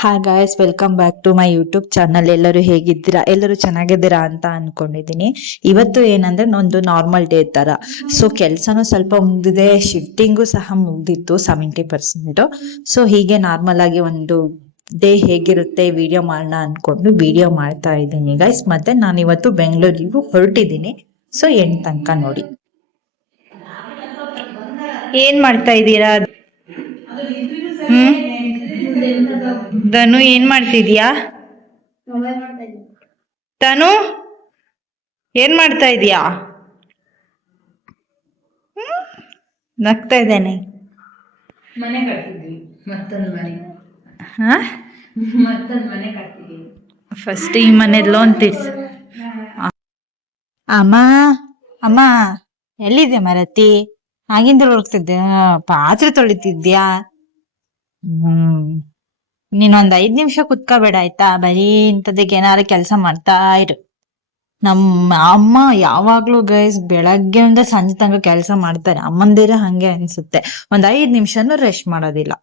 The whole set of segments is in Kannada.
Hi guys, welcome back to my YouTube channel. ಎಲ್ಲರೂ ಹೇಗಿದ್ದೀರಾ? ಎಲ್ಲರೂ ಚೆನ್ನಾಗಿದ್ದೀರಾ ಅಂತ ಅನ್ಕೊಂಡಿದೀನಿ. ಇವತ್ತು ಏನಂದ್ರೆ ಒಂದು ನಾರ್ಮಲ್ ಡೇ ತರ. ಸೊ ಕೆಲ್ಸನೂ ಸ್ವಲ್ಪ ಮುಗ್ದಿದೆ, ಶಿಫ್ಟಿಂಗು ಸಹ ಮುಗ್ದಿತ್ತು 70%. ಸೊ ಹೀಗೆ ನಾರ್ಮಲ್ ಆಗಿ ಒಂದು ಡೇ ಹೇಗಿರುತ್ತೆ ವಿಡಿಯೋ ಮಾಡೋಣ ಅನ್ಕೊಂಡು ವಿಡಿಯೋ ಮಾಡ್ತಾ ಇದ್ದೀನಿ ಗೈಸ್. ಮತ್ತೆ ನಾನು ಇವತ್ತು ಬೆಂಗಳೂರಿಗೂ ಹೊರಟಿದ್ದೀನಿ. ಸೊ ಎಂಡ್ ತನಕ ನೋಡಿ. ಏನ್ ಮಾಡ್ತಾ ಇದ್ದೀರಾ? ಧನು ಏನ್ ಮಾಡ್ತಿದ್ಯಾ? ಧನು ಏನ್ ಮಾಡ್ತಾ ಇದೀಯಾ? ನಗ್ತಾ ಇದ್ದೇನೆ. ಮನೆ ಕಟ್ತಿದ್ವಿ, ಮತ್ತೊಂದು ಮನೆ. ಮತ್ತೊಂದು ಮನೆ ಕಟ್ತಿದ್ವಿ. ಫಸ್ಟ್ ಈ ಮನೆ ಲೋನ್ ತೀರ್ಸ. ಅಮ್ಮ ಅಮ್ಮ ಎಲ್ಲಿದ್ಯಾ ಮರತಿ? ಆಗಿಂದ ಹೋಗ್ತಿದ್ದೆ, ಪಾತ್ರೆ ತೊಳಿತಿದ್ಯಾ? ನೀನೊಂದ್ 5 ನಿಮಿಷ ಕುತ್ಕೋಬೇಡ ಆಯ್ತಾ? ಬರೀ ಇಂಥದಕ್ಕೆ ಏನಾದ್ರು ಕೆಲಸ ಮಾಡ್ತಾ ಇರು. ನಮ್ಮ ಅಮ್ಮ ಯಾವಾಗ್ಲೂ ಗೈಸ್ ಬೆಳಗ್ಗೆಯಿಂದ ಸಂಜೆ ತನಕ ಕೆಲಸ ಮಾಡ್ತಾರೆ. ಅಮ್ಮಂದಿರ ಹಂಗೆ ಅನ್ಸುತ್ತೆ, ಒಂದ್ 5 ನಿಮಿಷನೂ ರೆಸ್ಟ್ ಮಾಡೋದಿಲ್ಲ.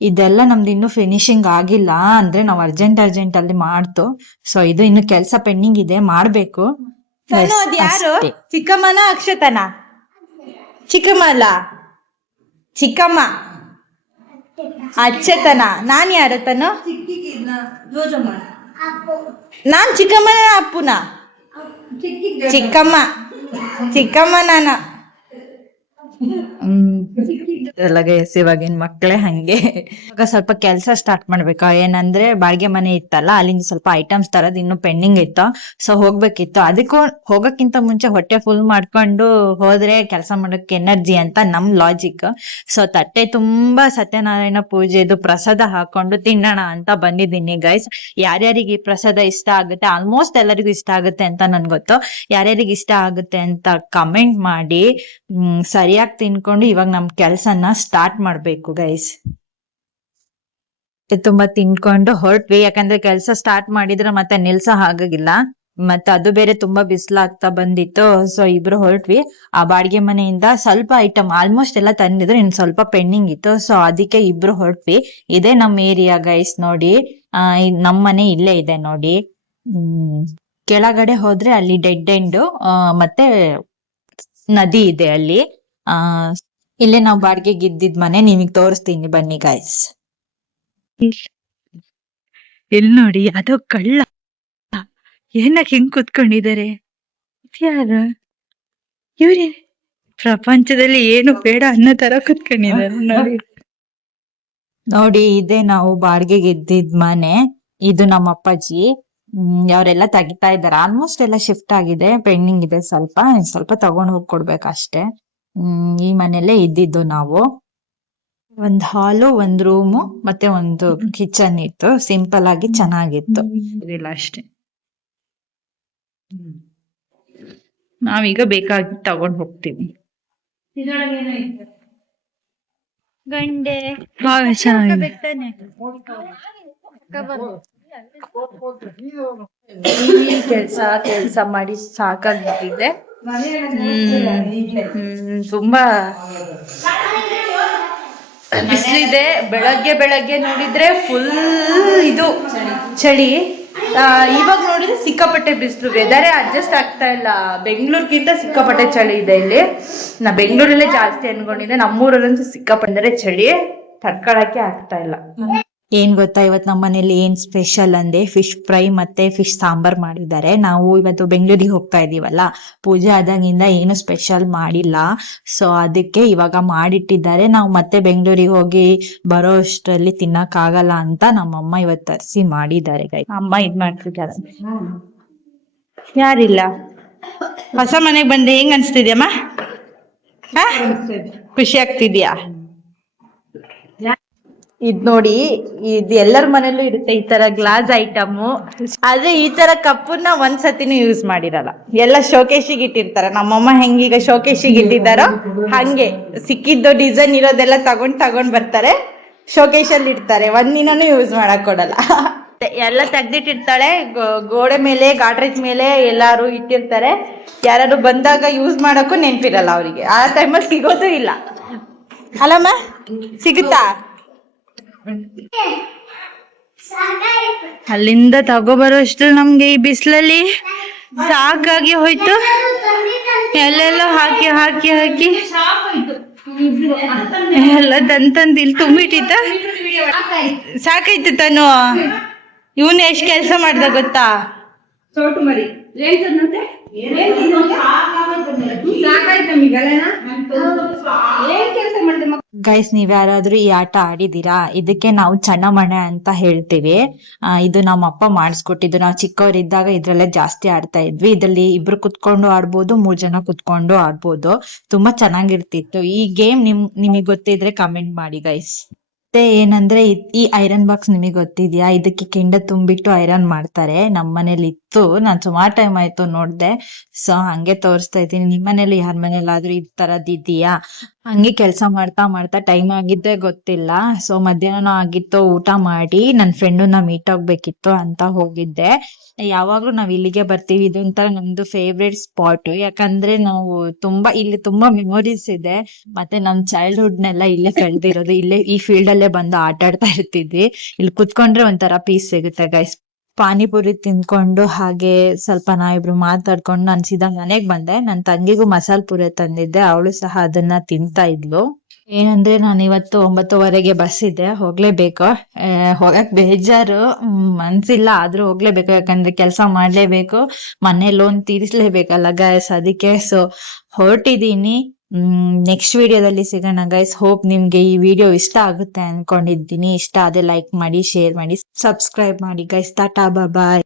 ಇದೆಲ್ಲ ನಮ್ದು ಇನ್ನು ಫಿನಿಶಿಂಗ್ ಆಗಿಲ್ಲ, ಅಂದ್ರೆ ನಾವ್ ಅರ್ಜೆಂಟ್ ಅಲ್ಲಿ ಮಾಡ್ತು. ಸೊ ಇದು ಇನ್ನು ಕೆಲಸ ಪೆಂಡಿಂಗ್ ಇದೆ, ಮಾಡ್ಬೇಕು. ಯಾರು? ಚಿಕ್ಕಮ್ಮನ ಅಕ್ಷತನ? ಚಿಕ್ಕಮ್ಮ ಅಲ್ಲ, ಚಿಕ್ಕಮ್ಮ ಅಚ್ಚತನ. ನಾನ್ ಯಾರ ತನು? ನಾನ್ ಚಿಕ್ಕಮ್ಮನ ಅಪ್ಪುನ? ಚಿಕ್ಕಮ್ಮ ಚಿಕ್ಕಮ್ಮ ನಾನು. ಇವಾಗಿನ ಮಕ್ಳೇ ಹಂಗೆ. ಇವಾಗ ಸ್ವಲ್ಪ ಕೆಲ್ಸ ಸ್ಟಾರ್ಟ್ ಮಾಡ್ಬೇಕು. ಏನಂದ್ರೆ ಬಾಡಿಗೆ ಮನೆ ಇತ್ತಲ್ಲ, ಅಲ್ಲಿಂದ ಸ್ವಲ್ಪ ಐಟಮ್ಸ್ ತರದ್ ಇನ್ನು ಪೆಂಡಿಂಗ್ ಇತ್ತು. ಸೊ ಹೋಗ್ಬೇಕಿತ್ತು. ಅದಕ್ಕೂ ಹೋಗಕ್ಕಿಂತ ಮುಂಚೆ ಹೊಟ್ಟೆ ಫುಲ್ ಮಾಡ್ಕೊಂಡು ಹೋದ್ರೆ ಕೆಲಸ ಮಾಡಕ್ಕೆ ಎನರ್ಜಿ ಅಂತ ನಮ್ ಲಾಜಿಕ್. ಸೊ ತಟ್ಟೆ ತುಂಬಾ ಸತ್ಯನಾರಾಯಣ ಪೂಜೆದು ಪ್ರಸಾದ ಹಾಕೊಂಡು ತಿನ್ನೋಣ ಅಂತ ಬಂದಿದ್ದೀನಿ ಗೈಸ್. ಯಾರ್ಯಾರಿಗೆ ಈ ಪ್ರಸಾದ ಇಷ್ಟ ಆಗುತ್ತೆ, ಆಲ್ಮೋಸ್ಟ್ ಎಲ್ಲರಿಗೂ ಇಷ್ಟ ಆಗುತ್ತೆ ಅಂತ ನನ್ ಗೊತ್ತು. ಯಾರ್ಯಾರಿಗೆ ಇಷ್ಟ ಆಗುತ್ತೆ ಅಂತ ಕಮೆಂಟ್ ಮಾಡಿ. ಸರಿಯಾಗಿ ತಿನ್ಕೊಂಡು ಇವಾಗ ನಮ್ ಕೆಲ್ಸನ ಸ್ಟಾರ್ಟ್ ಮಾಡ್ಬೇಕು ಗೈಸ್. ತುಂಬಾ ತಿನ್ಕೊಂಡು ಹೊರಟ್ವಿ, ಯಾಕಂದ್ರೆ ಕೆಲ್ಸ ಸ್ಟಾರ್ಟ್ ಮಾಡಿದ್ರೆ ಮತ್ತೆ ನಿಲ್ಸೋ ಹಾಗಾಗಿಲ್ಲ. ಮತ್ತೆ ಅದು ಬೇರೆ ತುಂಬಾ ಬಿಸಿಲಾಗ್ತಾ ಬಂದಿತ್ತು. ಸೊ ಇಬ್ರು ಹೊರಟ್ವಿ. ಆ ಬಾಡಿಗೆ ಮನೆಯಿಂದ ಸ್ವಲ್ಪ ಐಟಮ್ ಆಲ್ಮೋಸ್ಟ್ ಎಲ್ಲ ತಂದಿದ್ರು, ಇನ್ ಸ್ವಲ್ಪ ಪೆಂಡಿಂಗ್ ಇತ್ತು. ಸೊ ಅದಕ್ಕೆ ಇಬ್ರು ಹೊರಟ್ವಿ. ಇದೇ ನಮ್ ಏರಿಯಾ ಗೈಸ್ ನೋಡಿ. ನಮ್ ಮನೆ ಇಲ್ಲೇ ಇದೆ ನೋಡಿ. ಕೆಳಗಡೆ ಹೋದ್ರೆ ಅಲ್ಲಿ ಡೆಡ್ ಎಂಡ್ ಮತ್ತೆ ನದಿ ಇದೆ ಅಲ್ಲಿ. ಇಲ್ಲೇ ನಾವು ಬಾಡಿಗೆಗೆ ಇದ್ದಿದ್ ಮನೆ. ನಿಮಗ್ ತೋರಿಸ್ತೀನಿ ಬನ್ನಿ ಗೈಸ್. ಎಲ್ ನೋಡಿ, ಅದು ಕಳ್ಳ ಏನಕ್ಕೆ ಹಿಂಗ್ ಕುತ್ಕೊಂಡಿದ್ದಾರೆ? ಯಾರ ಇವ್ರಿ? ಪ್ರಪಂಚದಲ್ಲಿ ಏನು ಬೇಡ ಅನ್ನೋ ತರ ಕುತ್ಕೊಂಡಿದ್ದಾರೆ ನೋಡಿ. ನೋಡಿ ಇದೇ ನಾವು ಬಾಡಿಗೆಗೆ ಇದ್ದಿದ್ ಮನೆ. ಇದು ನಮ್ಮ ಅಪ್ಪಾಜಿ. ಅವರೆಲ್ಲ ತೆಗಿತಾ ಇದಾರೆ. ಆಲ್ಮೋಸ್ಟ್ ಎಲ್ಲ ಶಿಫ್ಟ್ ಆಗಿದೆ, ಪೆಂಡಿಂಗ್ ಇದೆ ಸ್ವಲ್ಪ ತಗೊಂಡ್ ಹೋಗ್ ಕೊಡ್ಬೇಕಷ್ಟೇ. ಈ ಮನೆಯಲ್ಲೇ ಇದ್ದಿದ್ದು ನಾವು. ಒಂದ್ ಹಾಲು, ಒಂದ್ ರೂಮು ಮತ್ತೆ ಒಂದು ಕಿಚನ್ ಇತ್ತು. ಸಿಂಪಲ್ ಆಗಿ ಚೆನ್ನಾಗಿತ್ತು. ಇದಿಲ್ಲ ಅಷ್ಟೇ. ನಾವೀಗ ಬೇಕಾಗಿ ತಗೊಂಡ್ ಹೋಗ್ತೀವಿ. ಗಂಡೆ ಕೆಲ್ಸ ಮಾಡಿ ಸಾಕಾಗಿದೆ. ತುಂಬಾ ಬಿಸಿಲಿದೆ. ಬೆಳಗ್ಗೆ ನೋಡಿದ್ರೆ ಫುಲ್ ಇದು ಚಳಿ. ಇವಾಗ ನೋಡಿದ್ರೆ ಸಿಕ್ಕಾಪಟ್ಟೆ ಬಿಸಿಲು. ವೆದರೇ ಅಡ್ಜಸ್ಟ್ ಆಗ್ತಾ ಇಲ್ಲ. ಬೆಂಗಳೂರಿಗಿಂತ ಸಿಕ್ಕಾಪಟ್ಟೆ ಚಳಿ ಇದೆ ಇಲ್ಲಿ. ನಾ ಬೆಂಗಳೂರಲ್ಲೇ ಜಾಸ್ತಿ ಅನ್ಕೊಂಡಿದ್ದೆ, ನಮ್ಮೂರಲ್ಲಂತೂ ಸಿಕ್ಕಾಪಟ್ಟೆ ಚಳಿ, ತಡ್ಕೊಳಕ್ಕೆ ಆಗ್ತಾ ಇಲ್ಲ. ಏನ್ ಗೊತ್ತಾ, ಇವತ್ ನಮ್ಮ ಮನೇಲಿ ಏನ್ ಸ್ಪೆಷಲ್ ಅಂದ್ರೆ ಫಿಶ್ ಫ್ರೈ ಮತ್ತೆ ಫಿಶ್ ಸಾಂಬಾರ್ ಮಾಡಿದ್ದಾರೆ. ನಾವು ಇವತ್ತು ಬೆಂಗಳೂರಿಗೆ ಹೋಗ್ತಾ ಇದೀವಲ್ಲ, ಪೂಜೆ ಆದಾಗಿಂದ ಏನು ಸ್ಪೆಷಲ್ ಮಾಡಿಲ್ಲ. ಸೊ ಅದಕ್ಕೆ ಇವಾಗ ಮಾಡಿಟ್ಟಿದ್ದಾರೆ. ನಾವು ಮತ್ತೆ ಬೆಂಗಳೂರಿಗೆ ಹೋಗಿ ಬರೋ ಅಷ್ಟರಲ್ಲಿ ತಿನ್ನಕ್ ಆಗಲ್ಲ ಅಂತ ನಮ್ಮಮ್ಮ ಇವತ್ತು ತರಿಸಿ ಮಾಡಿದ್ದಾರೆ. ಅಮ್ಮ ಇದ್ ಮಾಡ್ತಿದ್ದಾರೆ. ಯಾರಿಲ್ಲ? ಹೊಸ ಮನೆಗ್ ಬಂದೆ, ಹೆಂಗ್ ಅನ್ಸ್ತಿದ್ಯಮ್ಮ? ಖುಷಿ ಆಗ್ತಿದ್ಯಾ? ಇದ್ ನೋಡಿ, ಇದು ಎಲ್ಲರ ಮನೇಲೂ ಇರುತ್ತೆ ಈ ತರ ಗ್ಲಾಸ್ ಐಟಮ್. ಆದ್ರೆ ಈ ತರ ಕಪ್ಪನ್ನ ಒಂದ್ಸತಿನೂ ಯೂಸ್ ಮಾಡಿರಲ್ಲ. ಎಲ್ಲ ಶೋಕೇಶಿಗೆ ಇಟ್ಟಿರ್ತಾರೆ. ನಮ್ಮಮ್ಮ ಹೆಂಗೀಗ ಶೋಕೇಶಿಗೆ ಇಟ್ಟಿದ್ದಾರೋ ಹಂಗೆ ಸಿಕ್ಕಿದ್ದು ಡಿಸೈನ್ ಇರೋದೆಲ್ಲ ತಗೊಂಡ್ ಬರ್ತಾರೆ, ಶೋಕೇಶಲ್ಲಿ ಇಡ್ತಾರೆ. ಒಂದಿನನೂ ಯೂಸ್ ಮಾಡಕ್ ಕೊಡಲ್ಲ. ಎಲ್ಲ ತೆಗ್ದಿಟ್ಟಿರ್ತಾಳೆ. ಗೋಡೆ ಮೇಲೆ, ಗಾಡ್ರೇಜ್ ಮೇಲೆ ಎಲ್ಲಾರು ಇಟ್ಟಿರ್ತಾರೆ. ಯಾರು ಬಂದಾಗ ಯೂಸ್ ಮಾಡಕ್ಕೂ ನೆನ್ಪಿರಲ್ಲ ಅವರಿಗೆ. ಆ ಟೈಮಲ್ಲಿ ಸಿಗೋದು ಇಲ್ಲ ಅಲ್ಲಮ್ಮ? ಸಿಗುತ್ತಾ? ಅಲ್ಲಿಂದ ತಗೋಬರೋ ಅಷ್ಟು ನಮ್ಗೆ ಈ ಬಿಸಿಲಲ್ಲಿ ಸಾಕಾಗಿ ಹೋಯ್ತು. ಎಲ್ಲೆಲ್ಲ ಹಾಕಿ ಹಾಕಿ ಹಾಕಿ ಎಲ್ಲ ತಂತಂದ್ ಇಲ್ಲಿ ತುಂಬಿಟ್ಟಿತ್ತ. ಸಾಕಾಯ್ತು ತಾನು. ಇವನು ಎಷ್ಟ್ ಕೆಲ್ಸ ಮಾಡ್ದ ಗೊತ್ತಾ? ಸೋಟು ಮರಿ ಗೈಸ್, ನೀವ್ ಯಾರಾದ್ರೂ ಈ ಆಟ ಆಡಿದೀರಾ? ಇದಕ್ಕೆ ನಾವು ಚನ್ನಮಣೆ ಅಂತ ಹೇಳ್ತೀವಿ. ಇದು ನಮ್ಮ ಅಪ್ಪ ಮಾಡಿಸ್ಕೊಟ್ಟಿದ್ದು. ನಾವು ಚಿಕ್ಕವರಿದ್ದಾಗ ಇದ್ರಲ್ಲೇ ಜಾಸ್ತಿ ಆಡ್ತಾ ಇದ್ವಿ. ಇದ್ರಲ್ಲಿ ಇಬ್ರು ಕುತ್ಕೊಂಡು ಆಡ್ಬೋದು, 3 ಜನ ಕುತ್ಕೊಂಡು ಆಡ್ಬೋದು. ತುಂಬಾ ಚೆನ್ನಾಗಿರ್ತಿತ್ತು. ಈ ಗೇಮ್ ನಿಮಗ್ ಗೊತ್ತಿದ್ರೆ ಕಮೆಂಟ್ ಮಾಡಿ ಗೈಸ್. ಮತ್ತೆ ಏನಂದ್ರೆ ಈ ಐರನ್ ಬಾಕ್ಸ್ ನಿಮಗೆ ಗೊತ್ತಿದ್ಯಾ? ಇದಕ್ಕೆ ಕೆಂಡ ತುಂಬಿಟ್ಟು ಐರನ್ ಮಾಡ್ತಾರೆ. ನಮ್ಮ ಮನೇಲಿ ಇತ್ತು, ನಾನ್ ಸುಮಾರು ಟೈಮ್ ಆಯ್ತು ನೋಡ್ದೆ. ಸೊ ಹಂಗೆ ತೋರಿಸ್ತಾ ಇದ್ದೀನಿ. ನಿಮ್ ಮನೇಲಿ ಯಾರ ಮನೇಲಾದ್ರೂ ಈ ತರದ್ ಇದೆಯಾ? ಹಂಗೆ ಕೆಲ್ಸ ಮಾಡ್ತಾ ಮಾಡ್ತಾ ಟೈಮ್ ಆಗಿದ್ದೇ ಗೊತ್ತಿಲ್ಲ. ಸೊ ಮಧ್ಯಾಹ್ನ ಆಗಿತ್ತು, ಊಟ ಮಾಡಿ ನನ್ ಫ್ರೆಂಡನ್ನ ಮೀಟ್ ಆಗ್ಬೇಕಿತ್ತು ಅಂತ ಹೋಗಿದ್ದೆ. ಯಾವಾಗ್ಲೂ ನಾವ್ ಇಲ್ಲಿಗೆ ಬರ್ತೀವಿ. ಇದೊಂಥರ ನಮ್ದು ಫೇವ್ರೇಟ್ ಸ್ಪಾಟ್. ಯಾಕಂದ್ರೆ ನಾವು ಇಲ್ಲಿ ತುಂಬಾ ಮೆಮೊರೀಸ್ ಇದೆ. ಮತ್ತೆ ನಮ್ ಚೈಲ್ಡ್ಹುಡ್ ನೆಲ್ಲ ಇಲ್ಲೇ ಕಳ್ದಿರೋದು. ಇಲ್ಲೇ ಈ ಫೀಲ್ಡ್ ಅಲ್ಲೇ ಬಂದು ಆಟ ಆಡ್ತಾ ಇರ್ತಿದ್ವಿ. ಇಲ್ಲಿ ಕುತ್ಕೊಂಡ್ರೆ ಒಂಥರ ಪೀಸ್ ಸಿಗುತ್ತೆ ಗೈಸ್. ಪಾನಿಪುರಿ ತಿನ್ಕೊಂಡು ಹಾಗೆ ಸ್ವಲ್ಪ ನಾವಿಬ್ರು ಮಾತಾಡ್ಕೊಂಡು ನಾನ್ ಸೀದಾ ಮನೆಗ್ ಬಂದೆ. ನನ್ ತಂಗಿಗೂ ಮಸಾಲ್ ಪುರಿ ತಂದಿದ್ದೆ. ಅವಳು ಸಹ ಅದನ್ನ ತಿಂತಾ ಇದ್ಲು. ಏನಂದ್ರೆ ನಾನು ಇವತ್ತು 9:30ಗೆ ಬಸ್ ಇದೆ, ಹೋಗ್ಲೇಬೇಕು. ಹೋಗಕ್ ಬೇಜಾರು, ಮನ್ಸಿಲ್ಲ, ಆದ್ರೂ ಹೋಗ್ಲೇಬೇಕು. ಯಾಕಂದ್ರೆ ಕೆಲ್ಸ ಮಾಡ್ಲೇಬೇಕು, ಮನೆ ಲೋನ್ ತೀರಿಸ್ಲೇಬೇಕಲ್ಲ ಗೈಸ್, ಅದಕ್ಕೆ. ಸೊ ಹೊರಟಿದೀನಿ. ನೆಕ್ಸ್ಟ್ ವಿಡಿಯೋದಲ್ಲಿ ಸಿಗೋಣ ಗೈಸ್. ಹೋಪ್ ನಿಮ್ಗೆ ಈ ವಿಡಿಯೋ ಇಷ್ಟ ಆಗುತ್ತೆ ಅನ್ಕೊಂಡಿದ್ದೀನಿ. ಇಷ್ಟ ಆದ್ರೆ ಲೈಕ್ ಮಾಡಿ, ಶೇರ್ ಮಾಡಿ, ಸಬ್ಸ್ಕ್ರೈಬ್ ಮಾಡಿ ಗೈಸ್. ಟಾಟಾ, ಬಾಯ್.